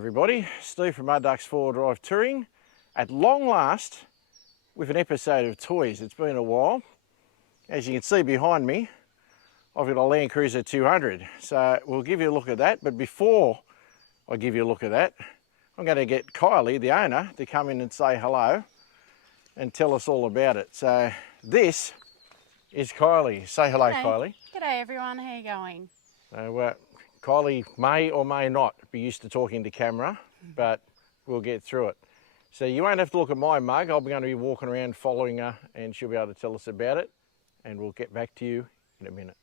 everybody, Steve from Mud Ducks 4-Drive Touring, at long last with an episode of Toyz. It's been a while. As you can see behind me, I've got a Landcruiser 200, so we'll give you a look at that. But before I give you a look at that, I'm going to get Kylie, the owner, to come in and say hello and tell us all about it. So this is Kylie. Say hello, Kylie. G'day everyone, how you going? So, Kylie may or may not be used to talking to camera, but we'll get through it. So you won't have to look at my mug. I'm going to be walking around following her and she'll be able to tell us about it, and we'll get back to you in a minute.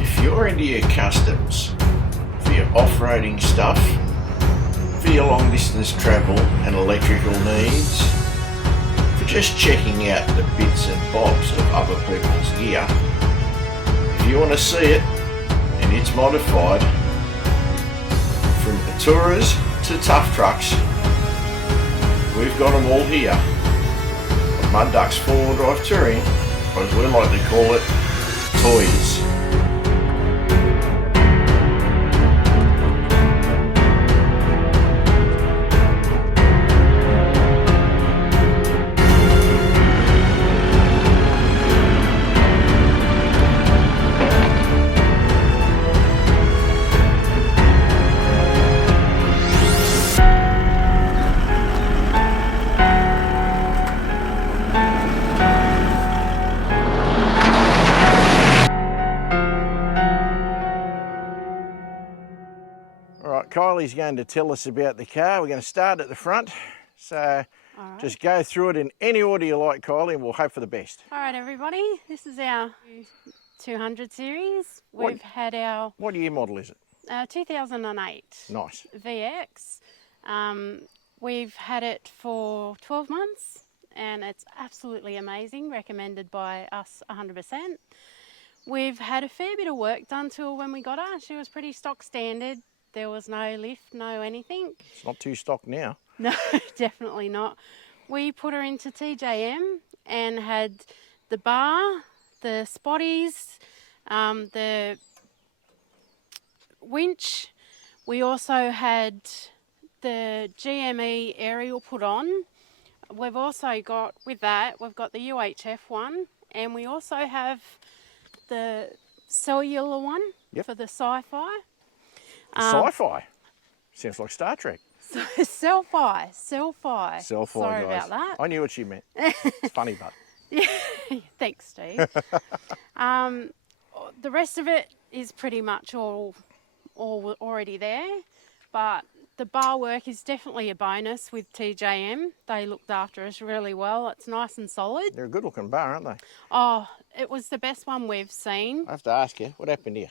If you're into your customs, for your off-roading stuff, for your long distance travel and electrical needs, for just checking out the bits and bobs of other people's gear, if you want to see it and it's modified, from Touras to tough trucks, we've got them all here at Mud Ducks 4-Drive Touring, or as we like to call it, Toyz. Kylie's going to tell us about the car. We're going to start at the front, so just go through it in any order you like, Kylie, and we'll hope for the best. All right everybody, this is our 200 series. We've had our... What year model is it? 2008 Nice. VX. We've had it for 12 months and it's absolutely amazing, recommended by us 100%. We've had a fair bit of work done to her when we got her. She was pretty stock standard. There was no lift, no anything. It's not too stock now. No, definitely not. We put her into TJM and had the bar, the spotties, the winch. We also had the GME aerial put on. We've also got, with that, we've got the UHF one, and we also have the cellular one for the sci-fi. Sci-fi? Sounds like Star Trek. Selfie. Sorry Sorry about that. I knew what she meant. It's funny, but. Yeah, thanks, Steve. The rest of it is pretty much all already there, but the bar work is definitely a bonus with TJM. They looked after us really well. It's nice and solid. They're a good looking bar, aren't they? Oh, it was the best one we've seen. I have to ask you, what happened here?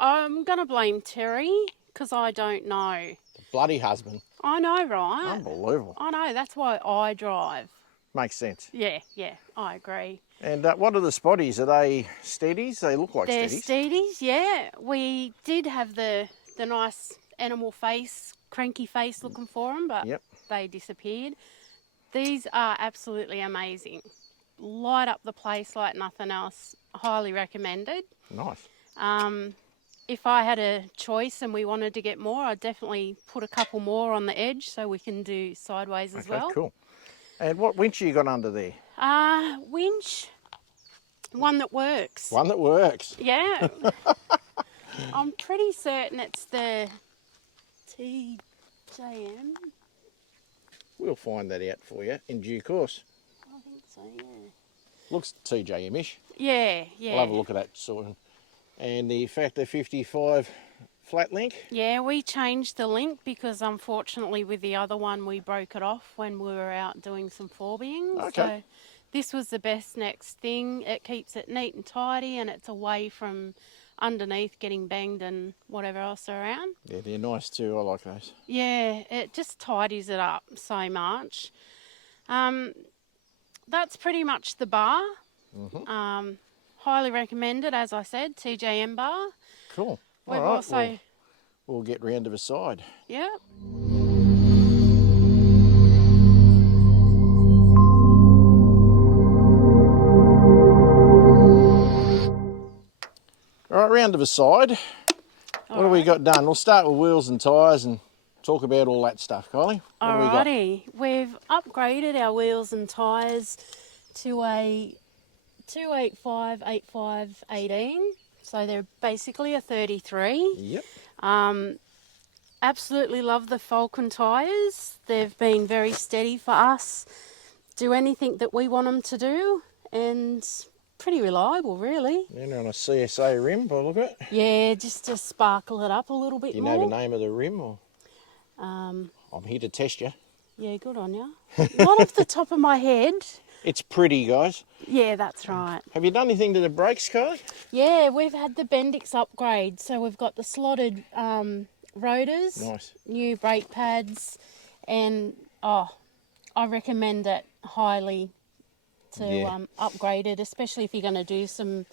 I'm going to blame Terry because I don't know. The bloody husband. I know, right? Unbelievable. I know, that's why I drive. Makes sense. Yeah, I agree. And what are the spotties? Are they Stedis? They look like Stedis. They're Stedis, yeah. We did have the nice animal face, cranky face looking for them, but they disappeared. These are absolutely amazing. Light up the place like nothing else. Highly recommended. Nice. If I had a choice and we wanted to get more, I'd definitely put a couple more on the edge so we can do sideways as well. Cool. And what winch you got under there? Winch, one that works. One that works? Yeah. I'm pretty certain it's the TJM. We'll find that out for you in due course. I think so, yeah. Looks TJM-ish. Yeah. I'll have a look at that sort of. And the Factor 55 flat link? Yeah, we changed the link because unfortunately with the other one we broke it off when we were out doing some forbeings. Okay. So this was the best next thing. It keeps it neat and tidy and it's away from underneath getting banged and whatever else around. Yeah, they're nice too. I like those. Yeah, it just tidies it up so much. That's pretty much the bar. Highly recommended, as I said, TJM bar. Cool. We've all right, also... We'll get round to the side. Yeah. All right, round to the side. All What have we got done? We'll start with wheels and tyres and talk about all that stuff, Kylie. What have we got? Alrighty, we've upgraded our wheels and tyres to a 285/85/18, so they're basically a 33. Yep. Absolutely love the Faulken Tyres. They've been very steady for us. Do anything that we want them to do, and pretty reliable, really. And they're on a CSA rim, by the look of it. Yeah, just to sparkle it up a little bit Do you more. know the name of the rim? Or? Um, I'm here to test you. yeah, good on you. Not off the top of my head. It's pretty, guys. Yeah, that's right. Have you done anything to the brakes, Kylie? Yeah, we've had the Bendix upgrade, so we've got the slotted rotors, Nice. new brake pads, and I recommend it highly to upgrade it, especially if you're going to do some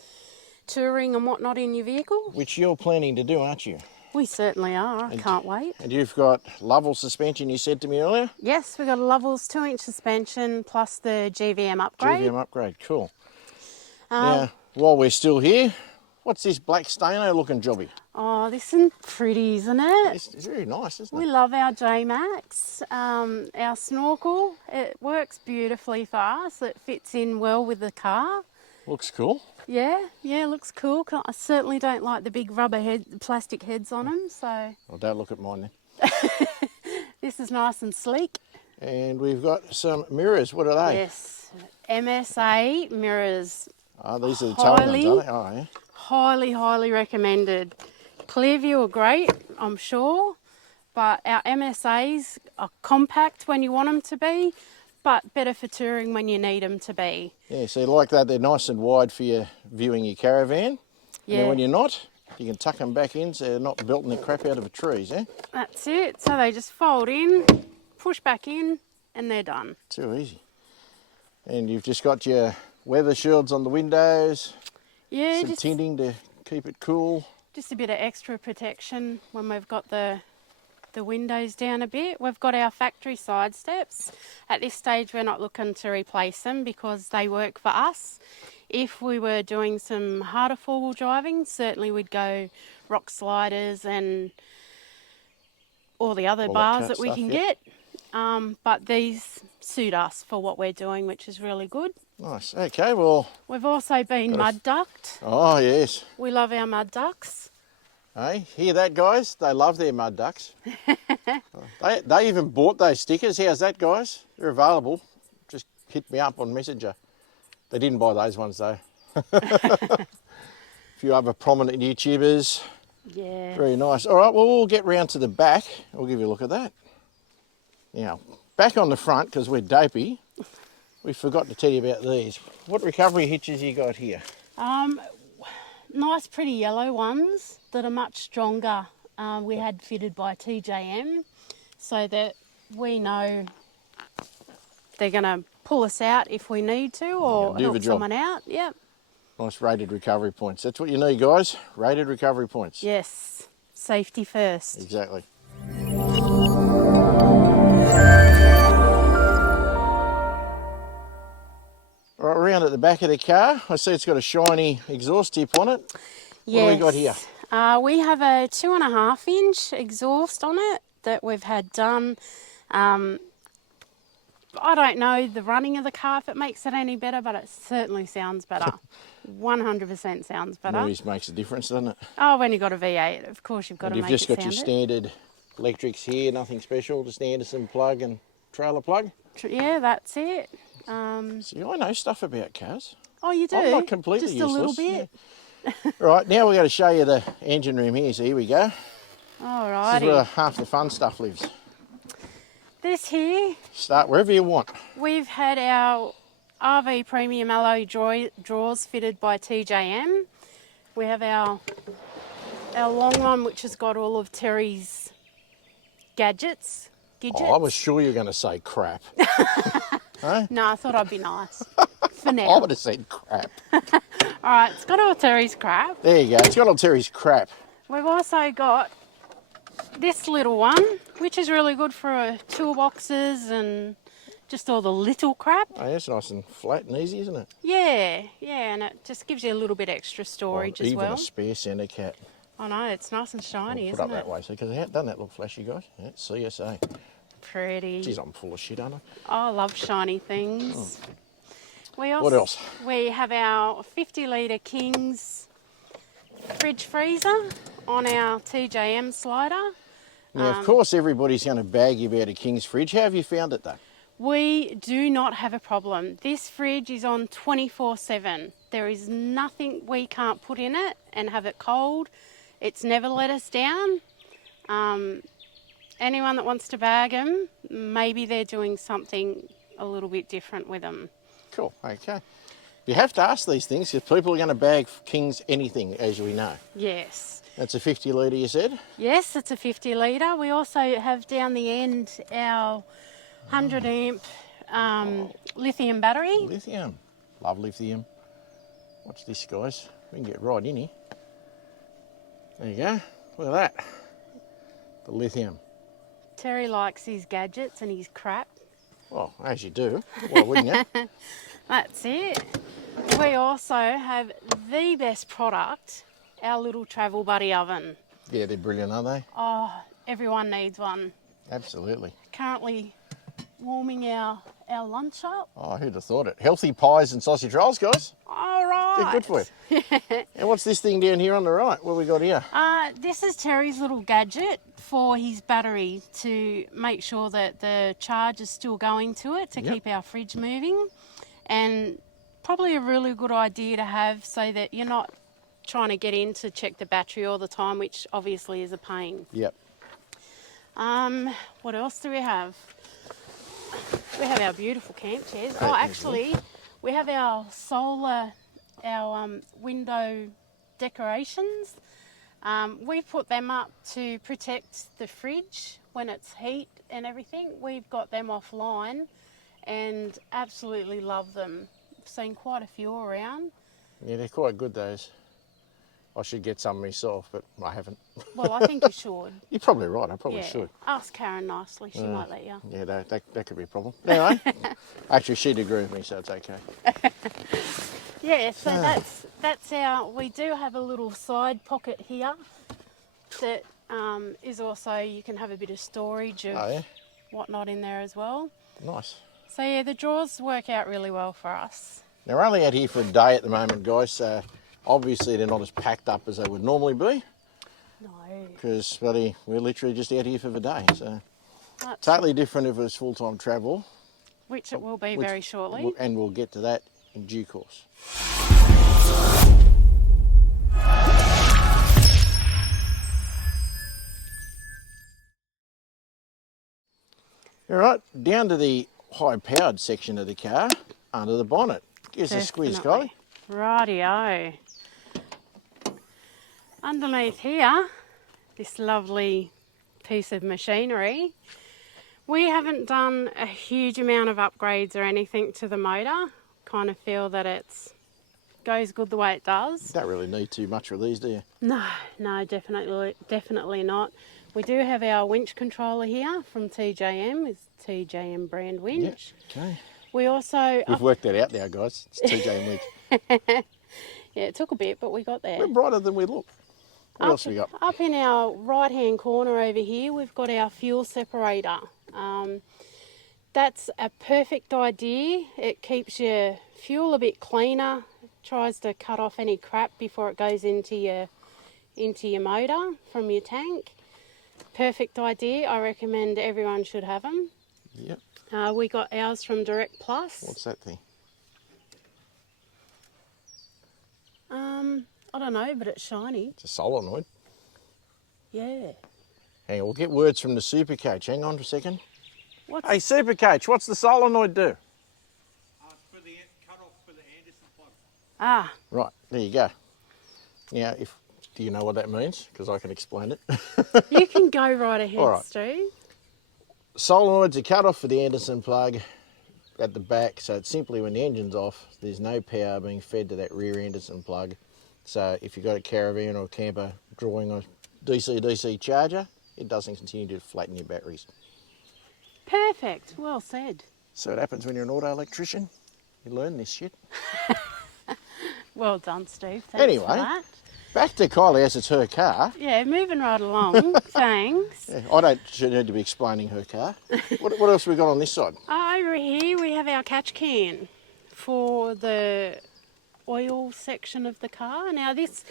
touring and whatnot in your vehicle. Which you're planning to do, aren't you? We certainly are. I can't wait. And you've got Lovell suspension, you said to me earlier? Yes, we've got a Lovells 2-inch suspension plus the GVM upgrade. GVM upgrade, cool. Now, while we're still here, what's this black Stano looking jobby? Oh, this is pretty, isn't it? It's very nice, isn't We it? love our J-Max. Our snorkel, it works beautifully for us. It fits in well with the car. Looks cool. Yeah, looks cool. I certainly don't like the big plastic heads on them, so Well, don't look at mine then. this is nice and sleek. And we've got some mirrors. What are they? Yes, MSA mirrors. Oh, these are the towing ones, are they? Oh, yeah. Highly, highly recommended. Clearview are great, I'm sure, but our MSAs are compact when you want them to be, but better for touring when you need them to be. Yeah, so like that, they're nice and wide for your viewing your caravan. Yeah. And when you're not, you can tuck them back in so they're not belting the crap out of the trees, eh? That's it. So they just fold in, push back in, and they're done. Too easy. And you've just got your weather shields on the windows, Yeah, some tinting to keep it cool. just a bit of extra protection when we've got the windows down a bit. We've got our factory side steps. At this stage, we're not looking to replace them because they work for us. If we were doing some harder four-wheel driving, certainly we'd go rock sliders and all the other All that bars kind that of we stuff, can yep. get. But these suit us for what we're doing, which is really good. Nice. Okay, well. We've also been mud ducked. Oh, yes. We love our mud ducks. Hey, hear that, guys? They love their mud ducks. They even bought those stickers. How's that, guys? They're available. Just hit me up on Messenger. They didn't buy those ones, though. A few other prominent YouTubers. Yeah. Very nice. All right, well, we'll get round to the back. We'll give you a look at that. Now, back on the front, because we're dopey, we forgot to tell you about these. What recovery hitches you got here? Nice, pretty yellow ones that are much stronger. We had fitted by TJM so that we know they're going to pull us out if we need to or do help the job. someone out. Yep. Nice rated recovery points. That's what you need, guys. Rated recovery points. Yes. Safety first. Exactly. All right, around at the back of the car, I see it's got a shiny exhaust tip on it. Yes. What do we got here? We have a 2.5-inch exhaust on it that we've had done. I don't know the running of the car if it makes it any better, but it certainly sounds better. 100% sounds better. Noise makes a difference, doesn't it? Oh, when you've got a V8, of course you've got And to you've make it just got sound your it. standard electrics here, nothing special, just an Anderson plug and trailer plug. Yeah, that's it. See, I know stuff about cars. Oh, you do? I'm not completely Just useless. a little bit? Yeah. Right, now we're going to show you the engine room here, so here we go. Alrighty. This is where half the fun stuff lives. This here, Start wherever you want. we've had our RV Premium Alloy drawers fitted by TJM. We have our long one, which has got all of Terry's gadgets. Oh, I was sure you were going to say crap. No, I thought I'd be nice. For I now. would have said crap. Alright, it's got all Terry's crap. There you go. It's got all Terry's crap. We've also got this little one, which is really good for toolboxes and just all the little crap. Oh, yeah, it's nice and flat and easy, isn't it? Yeah, and it just gives you a little bit extra storage as Even well. a spare centre cap. I know, it's nice and shiny, Put isn't up that it? way, because doesn't that look flashy, guys? Yeah, CSA. Pretty. Geez, I'm full of shit, aren't I? I love shiny things. We also, What else? We have our 50 litre Kings fridge freezer on our TJM slider. Now, of course, everybody's going to bag you about a King's fridge. How have you found it, though? We do not have a problem. This fridge is on 24/7. There is nothing we can't put in it and have it cold. It's never let us down. Anyone that wants to bag them, maybe they're doing something a little bit different with them. Cool, okay. You have to ask these things because people are going to bag King's anything, as we know. Yes. That's a 50 litre, you said? Yes, it's a 50 litre. We also have down the end our 100 amp lithium battery. Lithium. Love lithium. Watch this, guys. We can get right in here. There you go. Look at that. The lithium. Terry likes his gadgets and his crap. Well, as you do. Why wouldn't you? That's it. We also have the best product, our little travel buddy oven. Yeah, they're brilliant, aren't they? Oh, everyone needs one. Absolutely. Currently warming our lunch up. Oh, who'd have thought it? Healthy pies and sausage rolls, guys. All right. They're good for you. And what's this thing down here on the right? What have we got here? This is Terry's little gadget for his battery to make sure that the charge is still going to it to keep our fridge moving. And probably a really good idea to have so that you're not trying to get in to check the battery all the time, which obviously is a pain. Yep. What else do we have? We have our beautiful camp chairs. Great, Oh, actually, we have our solar, our window decorations. We put them up to protect the fridge when it's heat and everything. We've got them offline and absolutely love them. I've seen quite a few around. Yeah, they're quite good, those. I should get some myself, but I haven't. Well, I think you should. You're probably right, I probably Yeah. should. Ask Karen nicely, she might let you. Yeah, that could be a problem. Anyway, actually, she'd agree with me, so it's okay. Yeah, so that's our, we do have a little side pocket here that is also, you can have a bit of storage of whatnot in there as well. Nice. So yeah, the drawers work out really well for us. Now, we're only out here for a day at the moment, guys, so obviously they're not as packed up as they would normally be. No. Because, buddy, we're literally just out here for the day, so That's totally different if it was full-time travel. Which it will be very shortly. And we'll get to that in due course. All right, down to the high-powered section of the car, under the bonnet. Give us a squeeze, Kylie. Rightio. Underneath here, this lovely piece of machinery, we haven't done a huge amount of upgrades or anything to the motor. Kind of feel that it's goes good the way it does. Don't really need too much of these, do you? No, definitely not. We do have our winch controller here from TJM. It's TJM brand winch. Yep. Okay. We also... We've worked that out now, guys. It's TJM winch. Yeah, it took a bit, but we got there. We're brighter than we look. What else have we got? Up in our right-hand corner over here, we've got our fuel separator. That's a perfect idea. It keeps your fuel a bit cleaner, tries to cut off any crap before it goes into your motor from your tank. Perfect idea. I recommend everyone should have them. Yep. We got ours from Direct Plus. What's that thing? I don't know, but it's shiny. It's a solenoid. Yeah. Hang on, we'll get words from the super coach. Hang on for a second. Hey, super coach, what's the solenoid do? It's for the cut off for the Anderson plug. Ah. Right, there you go. Now, do you know what that means? Because I can explain it. You can go right ahead, All right. Stu. Solenoids are cut off for the Anderson plug at the back, so it's simply when the engine's off, there's no power being fed to that rear Anderson plug. So if you've got a caravan or a camper drawing a DC-DC charger, it doesn't continue to flatten your batteries. Perfect. Well said. So it happens when you're an auto electrician. You learn this shit. Well done, Steve. Thanks Anyway, for that. Back to Kylie, as it's her car. Yeah, moving right along. Thanks. Yeah, I don't need to be explaining her car. What else have we got on this side? Over here we have our catch can for the oil section of the car. Now this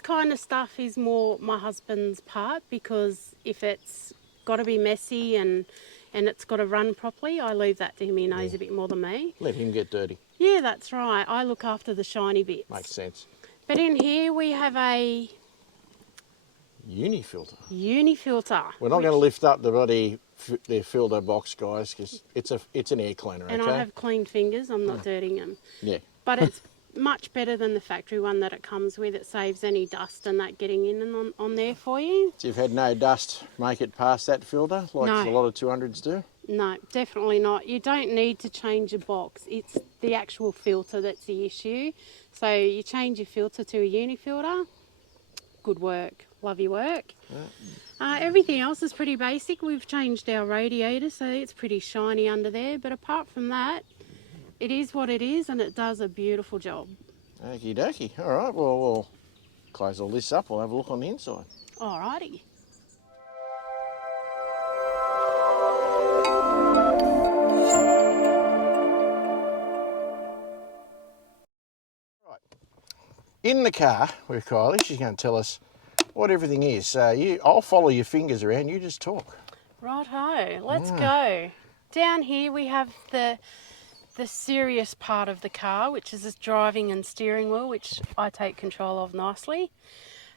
kind of stuff is more my husband's part, because if it's got to be messy and it's got to run properly, I leave that to him. He knows a bit more than me. Let him get dirty. Yeah, that's right. I look after the shiny bits. Makes sense. But in here we have a Uni filter. uni filter. We're not going to lift up the bloody filter box, guys, because it's an air cleaner, And okay? I have clean fingers. I'm not dirtying them. Yeah. But it's much better than the factory one that it comes with. It saves any dust and that getting in and on there for you. So you've had no dust make it past that filter, like No. a lot of 200s do? No, definitely not. You don't need to change a box. It's the actual filter that's the issue. So you change your filter to a uni filter. Good work. Love your work. Everything else is pretty basic. We've changed our radiator, so it's pretty shiny under there. But apart from that, it is what it is, and it does a beautiful job. Okie dokie. All right, well, we'll close all this up. We'll have a look on the inside. Alrighty. In the car with Kylie, she's going to tell us what everything is. I'll follow your fingers around, you just talk. Righto, let's go. Down here we have the serious part of the car, which is this driving and steering wheel, which I take control of nicely.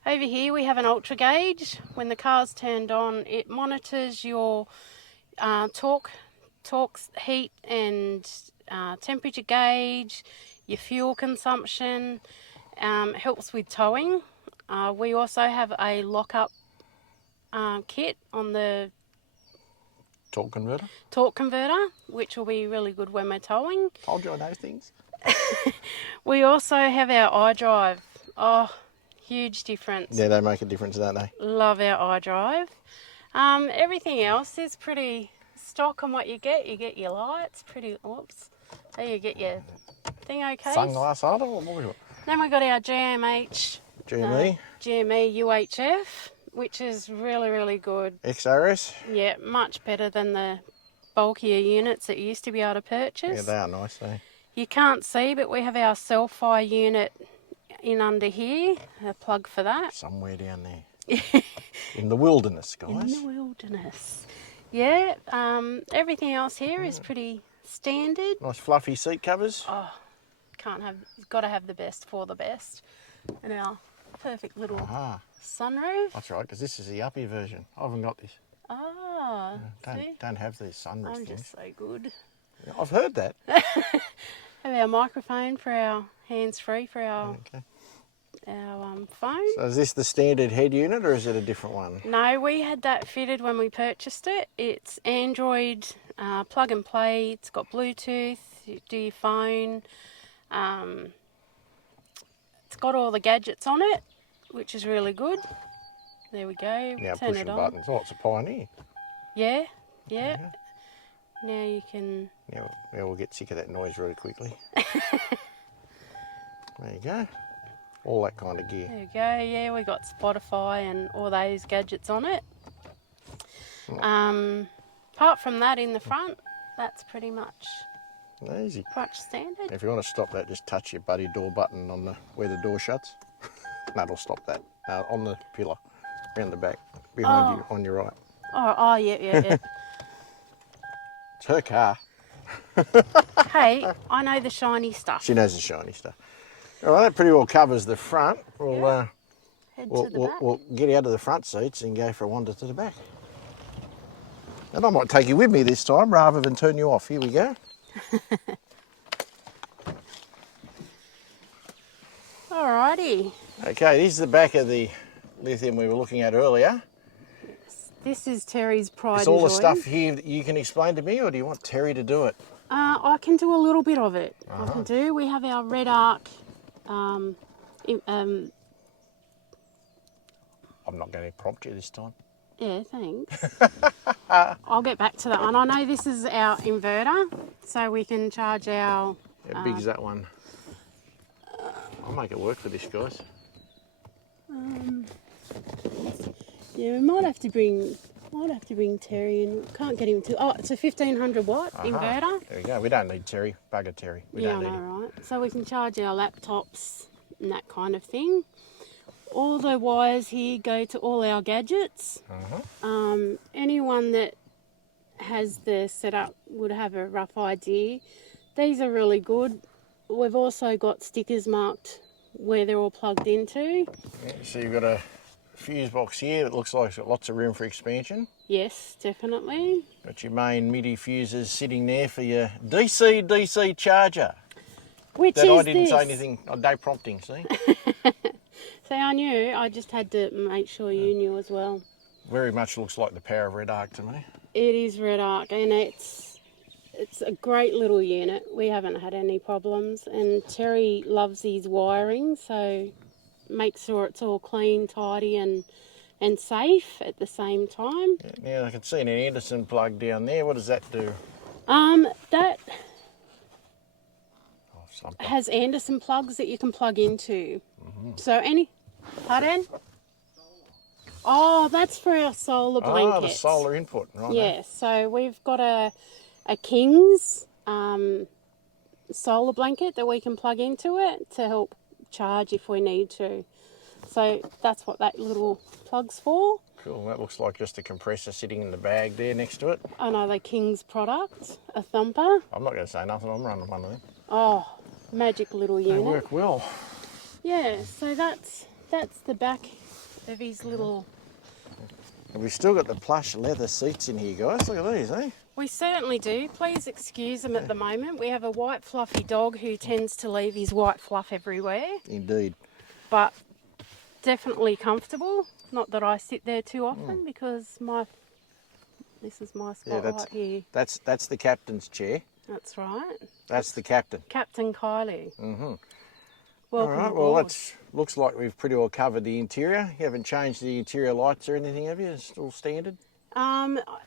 Over here we have an ultra gauge. When the car's turned on, it monitors your torque, heat and temperature gauge, your fuel consumption, helps with towing. We also have a lock-up kit on the torque converter, which will be really good when we're towing. Told you I know things. We also have our iDrive. Oh, huge difference. Yeah, they make a difference, don't they? Love our iDrive. Everything else is pretty stock on what you get. You get your lights, oops. There you get your thing okay. Sunglass holder, what more we got? Then we got our GME UHF, which is really, really good. XRS? Yeah, much better than the bulkier units that you used to be able to purchase. Yeah, they are nice, eh? You can't see, but we have our self-fire unit in under here, a plug for that. Somewhere down there. In the wilderness, guys. In the wilderness. Yeah, everything else here is pretty standard. Nice fluffy seat covers. Oh, got to have the best for the best. And our perfect little sunroof. That's right, because this is the uppy version. I haven't got this. Ah, see? Don't have these sunroof I'm things. just so good. Yeah, I've heard that. Have our microphone for our hands-free for our phone. So is this the standard head unit or is it a different one? No, we had that fitted when we purchased it. It's Android, plug and play. It's got Bluetooth. You do your phone. It's got all the gadgets on it, which is really good. There we go. Now Turn pushing it on. buttons. Oh, it's a Pioneer. Yeah. Now you can... Now we'll get sick of that noise really quickly. There you go. All that kind of gear. There we go. Yeah, we got Spotify and all those gadgets on it. Apart from that, in the front, that's pretty much Easy. standard. If you want to stop that, just touch your buddy door button on where the door shuts. That'll stop that. On the pillar, around the back, behind you, on your right. Oh, yeah. It's her car. Hey, I know the shiny stuff. She knows the shiny stuff. All right, that pretty well covers the front. We'll, Head to the back. we'll get out of the front seats and go for a wander to the back. And I might take you with me this time rather than turn you off. Here we go. Alrighty. Okay, this is the back of the lithium we were looking at earlier. This is Terry's pride Is and all the joy. stuff here that you can explain to me, or do you want Terry to do it? I can do a little bit of it. I can do. We have our red arc. I'm not going to prompt you this time. Yeah, thanks. I'll get back to that one. I know this is our inverter, so we can charge our... How big is that one? I'll make it work for this, guys. Yeah, we might have to bring Terry in. Can't get him to. Oh, it's a 1500 watt inverter. There we go. We don't need Terry. Bugger Terry. We Yeah, don't I need know, him. right? So we can charge our laptops and that kind of thing. All the wires here go to all our gadgets. Anyone that has the setup would have a rough idea. These are really good. We've also got stickers marked where they're all plugged into. Yeah, so you've got a fuse box here that looks like it's got lots of room for expansion. Yes, definitely. Got your main MIDI fuses sitting there for your DC charger. Which That is I didn't this? say anything. No prompting, see? See, I knew. I just had to make sure you knew as well. Very much looks like the power of Red Arc to me. It is Red Arc, and it's a great little unit. We haven't had any problems, and Terry loves his wiring, so make sure it's all clean, tidy, and safe at the same time. Yeah, I can see an Anderson plug down there. What does that do? That Oh, something. has Anderson plugs that you can plug into. So pardon? Oh, that's for our solar blanket. Ah, the solar input, right? Yeah, so we've got a King's solar blanket that we can plug into it to help charge if we need to. So that's what that little plug's for. Cool, that looks like just a compressor sitting in the bag there next to it. Another King's product, a thumper. I'm not going to say nothing, I'm running one of them. Oh, magic little They unit. work well. Yeah, so that's the back of his little... And we've still got the plush leather seats in here, guys. Look at these, eh? We certainly do. Please excuse him at the moment. We have a white fluffy dog who tends to leave his white fluff everywhere. Indeed. But definitely comfortable. Not that I sit there too often because this is my spot right here. That's the captain's chair. That's right. That's the captain. Captain Kylie. All Welcome right, well, aboard. looks like we've pretty well covered the interior. You haven't changed the interior lights or anything, have you? It's still standard?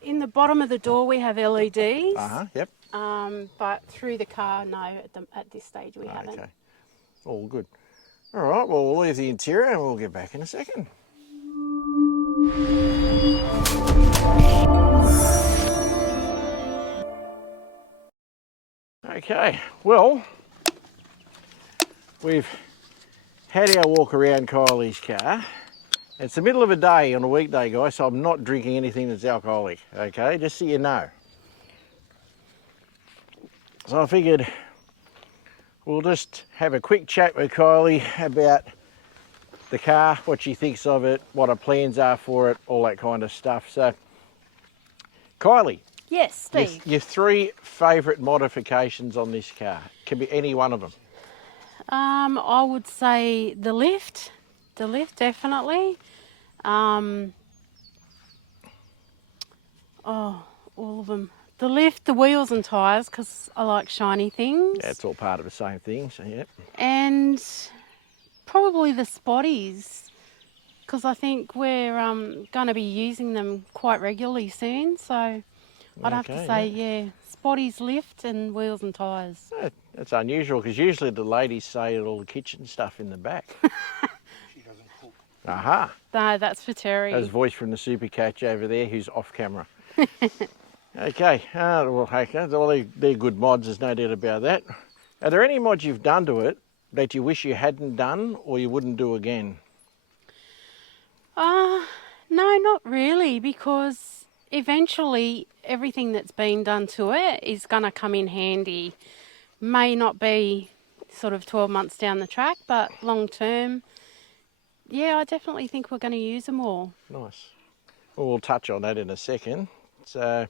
In the bottom of the door we have LEDs. Yep. But through the car, no, at this stage we haven't. Okay. All good. All right, well, we'll leave the interior and we'll get back in a second. Okay, well, we've had our walk around Kylie's car. It's the middle of a day on a weekday, guys, so I'm not drinking anything that's alcoholic, okay, just so you know. So I figured we'll just have a quick chat with Kylie about the car, what she thinks of it, what her plans are for it, all that kind of stuff. So, Kylie, Yes, Steve. your three favourite modifications on this car. Can be any one of them. I would say the lift. The lift, definitely. Oh, all of them. The lift, the wheels and tyres, because I like shiny things. Yeah, it's all part of the same thing, so yeah. And probably the spotties, because I think we're going to be using them quite regularly soon. So I'd have to Okay, say, yeah, spotties, lift and wheels and tyres. Yeah, that's unusual because usually the ladies say all the kitchen stuff in the back. She doesn't cook. Aha! No, that's for Terry. There's a voice from the super catch over there who's off camera. Okay, well, they're good mods, there's no doubt about that. Are there any mods you've done to it that you wish you hadn't done or you wouldn't do again? No, not really, because eventually everything that's been done to it is going to come in handy. May not be sort of 12 months down the track, but long term, yeah, I definitely think we're going to use them all. Nice. Well, we'll touch on that in a second. So,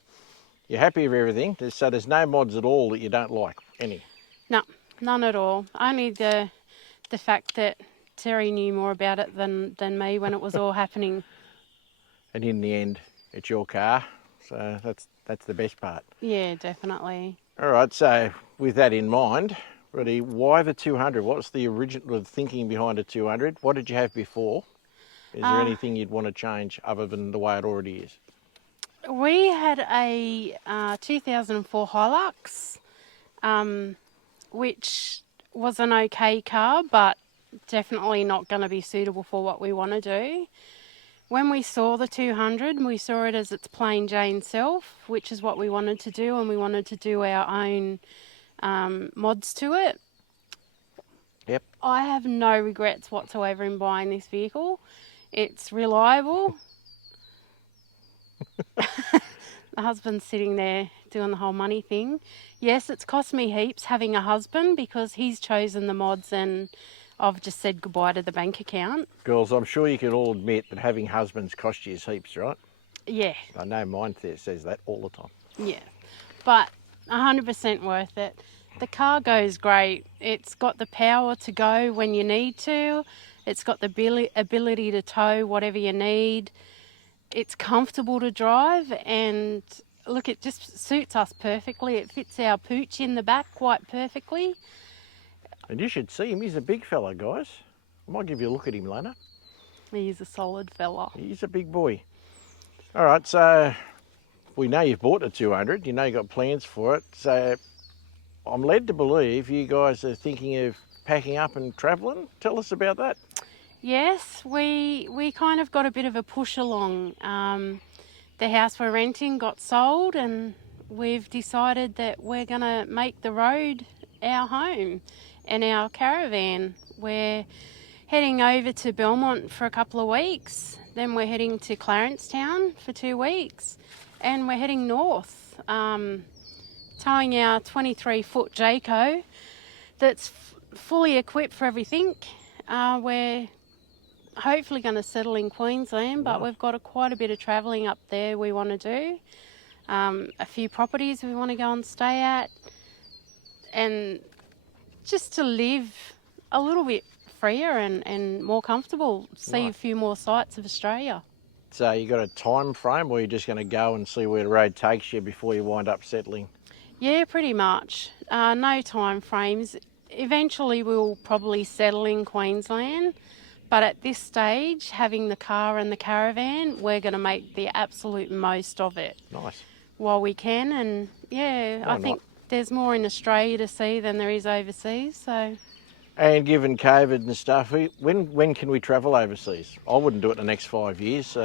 you're happy with everything? So there's no mods at all that you don't like? Any? No, none at all. Only the fact that Terry knew more about it than me when it was all happening. And in the end, it's your car, so that's the best part. Yeah, definitely. All right, so with that in mind, Roddy, why the 200? What's the original thinking behind a 200? What did you have before? Is there anything you'd want to change other than the way it already is? We had a 2004 Hilux, which was an okay car, but definitely not going to be suitable for what we want to do. When we saw the 200, we saw it as its plain Jane self, which is what we wanted to do, and we wanted to do our own mods to it. Yep. I have no regrets whatsoever in buying this vehicle. It's reliable. The husband's sitting there doing the whole money thing. Yes, it's cost me heaps having a husband because he's chosen the mods and I've just said goodbye to the bank account. Girls, I'm sure you can all admit that having husbands costs you heaps, right? Yeah. I know mine says that all the time. Yeah. But 100% worth it. The car goes great. It's got the power to go when you need to. It's got the ability to tow whatever you need. It's comfortable to drive, and look, it just suits us perfectly. It fits our pooch in the back quite perfectly. And you should see him. He's a big fella, guys. I might give you a look at him later. He's a solid fella. He's a big boy. All right, so we know you've bought the 200. You know you've got plans for it. So I'm led to believe you guys are thinking of packing up and travelling. Tell us about that. Yes, we kind of got a bit of a push along. The house we're renting got sold, and we've decided that we're going to make the road our home and our caravan. We're heading over to Belmont for a couple of weeks, then we're heading to Clarencetown for 2 weeks, and we're heading north, towing our 23-foot Jayco that's fully equipped for everything. We're hopefully going to settle in Queensland, but we've got quite a bit of travelling up there we want to do. A few properties we want to go and stay at, and just to live a little bit freer and more comfortable, see a few more sights of Australia. So you got a time frame, or you're just going to go and see where the road takes you before you wind up settling? Yeah, pretty much. No time frames. Eventually we'll probably settle in Queensland, but at this stage, having the car and the caravan, we're going to make the absolute most of it. Nice. While we can, and yeah, I think there's more in Australia to see than there is overseas, so... And given COVID and stuff, when can we travel overseas? I wouldn't do it in the next 5 years.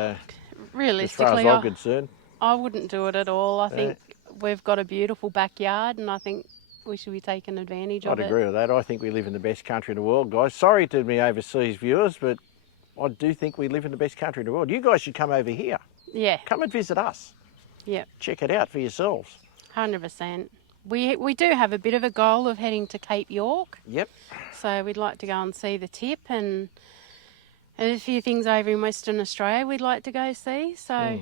Realistically, as far as I'm concerned, I wouldn't do it at all. I think we've got a beautiful backyard, and I think we should be taking advantage of it. I'd agree with that. I think we live in the best country in the world, guys. Sorry to me overseas viewers, but I do think we live in the best country in the world. You guys should come over here. Yeah. Come and visit us. Yep. Check it out for yourselves. 100%. We do have a bit of a goal of heading to Cape York. Yep. So we'd like to go and see the tip, and a few things over in Western Australia we'd like to go see. So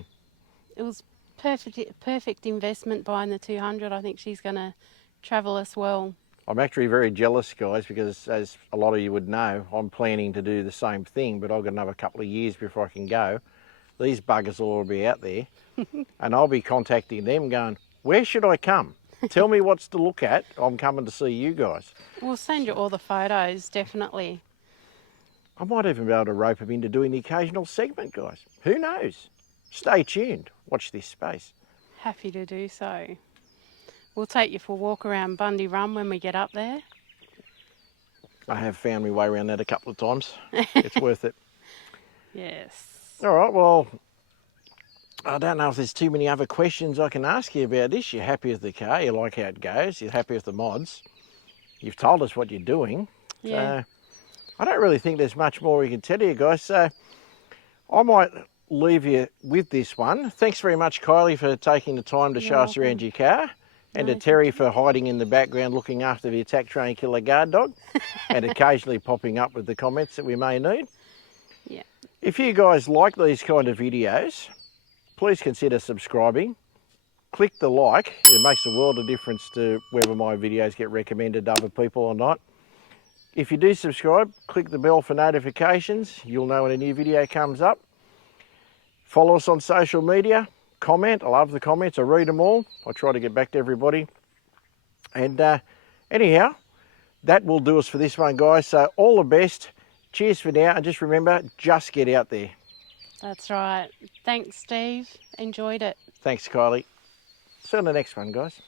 it was perfect investment buying the 200. I think she's going to travel us well. I'm actually very jealous, guys, because as a lot of you would know, I'm planning to do the same thing, but I've got another couple of years before I can go. These buggers will all be out there, and I'll be contacting them going, where should I come? Tell me what's to look at. I'm coming to see you guys. We'll send you all the photos, definitely. I might even be able to rope them into doing the occasional segment, guys. Who knows? Stay tuned. Watch this space. Happy to do so. We'll take you for a walk around Bundy Run when we get up there. I have found my way around that a couple of times. It's worth it. Yes. All right, well, I don't know if there's too many other questions I can ask you about this. You're happy with the car, you like how it goes, you're happy with the mods. You've told us what you're doing. Yeah. So I don't really think there's much more we can tell you guys. So I might leave you with this one. Thanks very much, Kylie, for taking the time to show us around your car. And to Terry for hiding in the background looking after the attack train killer guard dog and occasionally popping up with the comments that we may need. Yeah. If you guys like these kind of videos, please consider subscribing. Click the like. It makes a world of difference to whether my videos get recommended to other people or not. If you do subscribe, click the bell for notifications. You'll know when a new video comes up. Follow us on social media. Comment. I love the comments. I read them all. I try to get back to everybody. And anyhow, that will do us for this one, guys. So all the best. Cheers for now. And just remember, just get out there. That's right. Thanks, Steve. Enjoyed it. Thanks, Kylie. See you on the next one, guys.